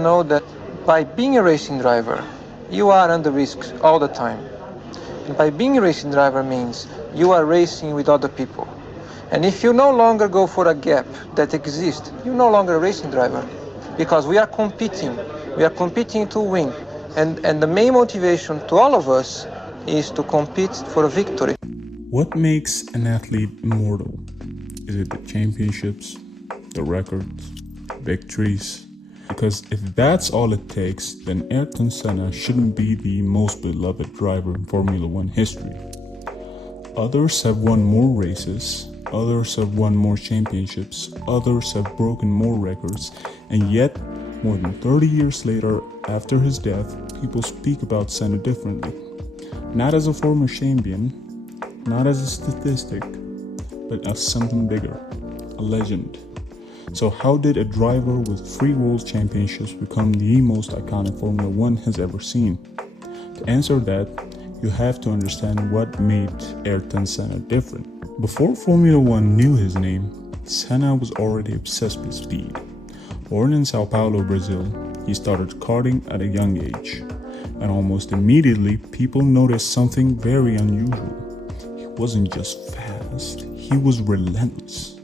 Know that by being a racing driver, you are under risk all the time. And by being a racing driver means you are racing with other people. And if you no longer go for a gap that exists, you're no longer a racing driver. Because we are competing. We are competing to win. And the main motivation to all of us is to compete for a victory. What makes an athlete immortal? Is it the championships, the records, victories? Because if that's all it takes, then Ayrton Senna shouldn't be the most beloved driver in Formula One history. Others have won more races, others have won more championships, others have broken more records, and yet, more than 30 years later, after his death, people speak about Senna differently. Not as a former champion, not as a statistic, but as something bigger, a legend. So how did a driver with 3 world championships become the most iconic Formula One has ever seen? To answer that, you have to understand what made Ayrton Senna different. Before Formula One knew his name, Senna was already obsessed with speed. Born in Sao Paulo, Brazil, he started karting at a young age. And almost immediately, people noticed something very unusual. He wasn't just fast, he was relentless.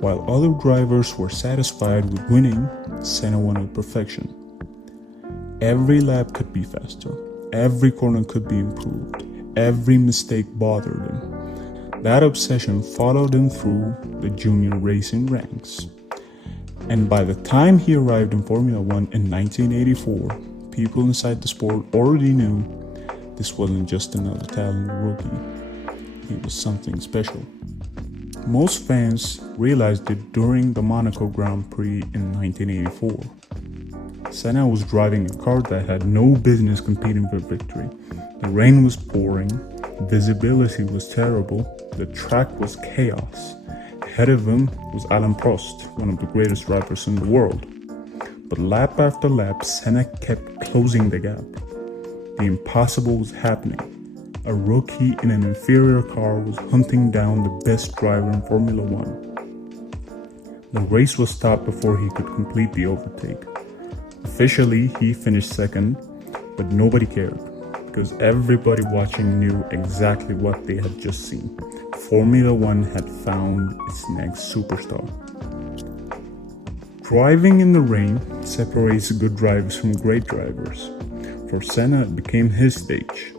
While other drivers were satisfied with winning, Senna wanted perfection. Every lap could be faster, every corner could be improved, every mistake bothered him. That obsession followed him through the junior racing ranks. And by the time he arrived in Formula One in 1984, people inside the sport already knew this wasn't just another talented rookie. He was something special. Most fans realized it during the Monaco Grand Prix in 1984. Senna was driving a car that had no business competing for victory. The rain was pouring, visibility was terrible, the track was chaos. Ahead of him was Alain Prost, one of the greatest drivers in the world. But lap after lap, Senna kept closing the gap. The impossible was happening. A rookie in an inferior car was hunting down the best driver in Formula One. The race was stopped before he could complete the overtake. Officially, he finished second, but nobody cared, because everybody watching knew exactly what they had just seen. Formula One had found its next superstar. Driving in the rain separates good drivers from great drivers. For Senna, it became his stage.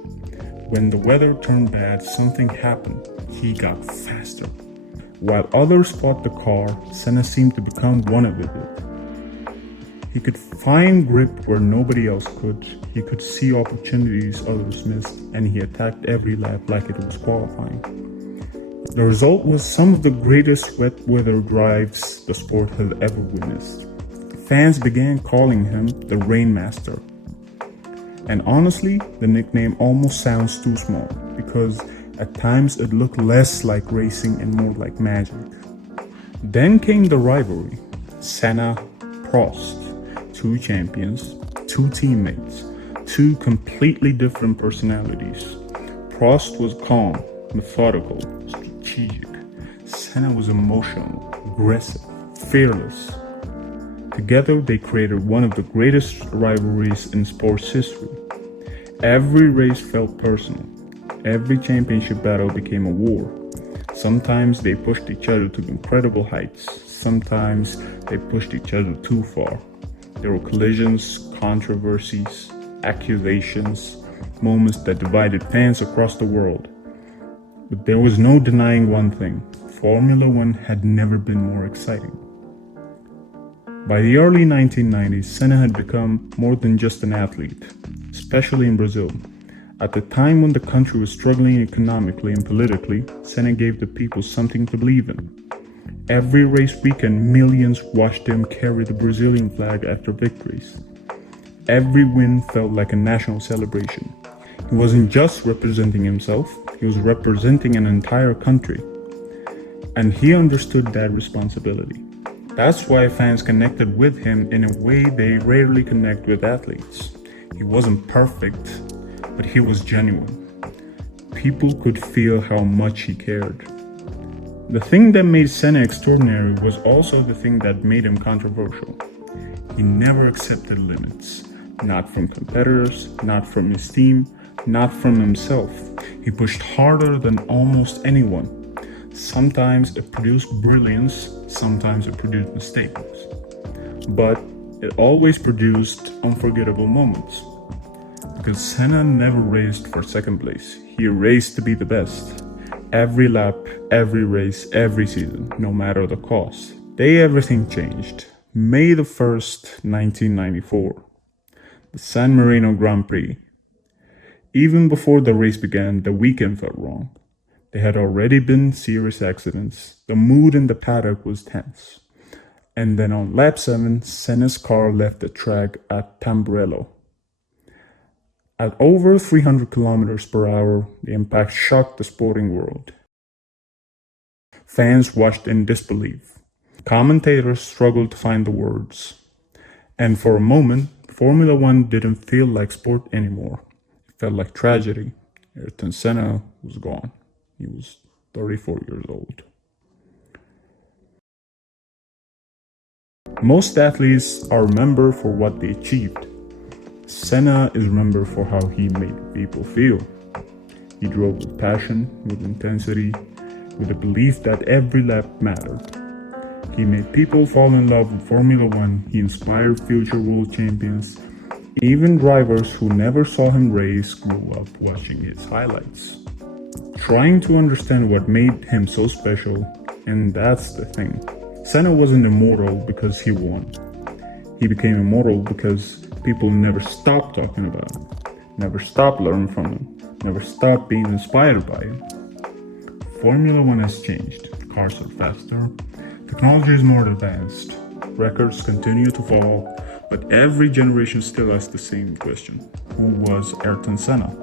When the weather turned bad, something happened. He got faster. While others fought the car, Senna seemed to become one with it. He could find grip where nobody else could. He could see opportunities others missed, and he attacked every lap like it was qualifying. The result was some of the greatest wet weather drives the sport has ever witnessed. Fans began calling him the Rainmaster. And honestly, the nickname almost sounds too small, because at times it looked less like racing and more like magic. Then came the rivalry. Senna, Prost, 2 champions, 2 teammates, 2 completely different personalities. Prost was calm, methodical, strategic. Senna was emotional, aggressive, fearless. Together, they created one of the greatest rivalries in sports history. Every race felt personal. Every championship battle became a war. Sometimes they pushed each other to incredible heights. Sometimes they pushed each other too far. There were collisions, controversies, accusations, moments that divided fans across the world. But there was no denying one thing: Formula One had never been more exciting. By the early 1990s, Senna had become more than just an athlete, especially in Brazil. At the time when the country was struggling economically and politically, Senna gave the people something to believe in. Every race weekend, millions watched him carry the Brazilian flag after victories. Every win felt like a national celebration. He wasn't just representing himself, he was representing an entire country. And he understood that responsibility. That's why fans connected with him in a way they rarely connect with athletes. He wasn't perfect, but he was genuine. People could feel how much he cared. The thing that made Senna extraordinary was also the thing that made him controversial. He never accepted limits, not from competitors, not from his team, not from himself. He pushed harder than almost anyone. Sometimes it produced brilliance, sometimes it produced mistakes. But it always produced unforgettable moments. Because Senna never raced for second place. He raced to be the best. Every lap, every race, every season, no matter the cost. Day everything changed. May the 1st, 1994. The San Marino Grand Prix. Even before the race began, the weekend felt wrong. There had already been serious accidents. The mood in the paddock was tense. And then on lap 7, Senna's car left the track at Tamburello. At over 300 kilometers per hour, the impact shocked the sporting world. Fans watched in disbelief. Commentators struggled to find the words. And for a moment, Formula One didn't feel like sport anymore. It felt like tragedy. Ayrton Senna was gone. He was 34 years old. Most athletes are remembered for what they achieved. Senna is remembered for how he made people feel. He drove with passion, with intensity, with the belief that every lap mattered. He made people fall in love with Formula One. He inspired future world champions. Even drivers who never saw him race grew up watching his highlights, trying to understand what made him so special. And that's the thing. Senna wasn't immortal because he won. He became immortal because people never stopped talking about him, never stopped learning from him, never stopped being inspired by him. Formula One has changed. Cars are faster, technology is more advanced, records continue to fall, but every generation still asks the same question: who was Ayrton Senna?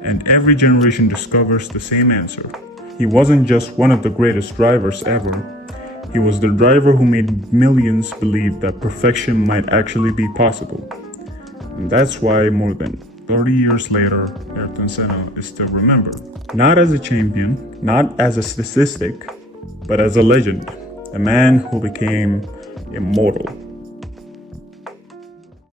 And every generation discovers the same answer. He wasn't just one of the greatest drivers ever. He was the driver who made millions believe that perfection might actually be possible. And that's why more than 30 years later, Ayrton Senna is still remembered. Not as a champion, not as a statistic, but as a legend. A man who became immortal.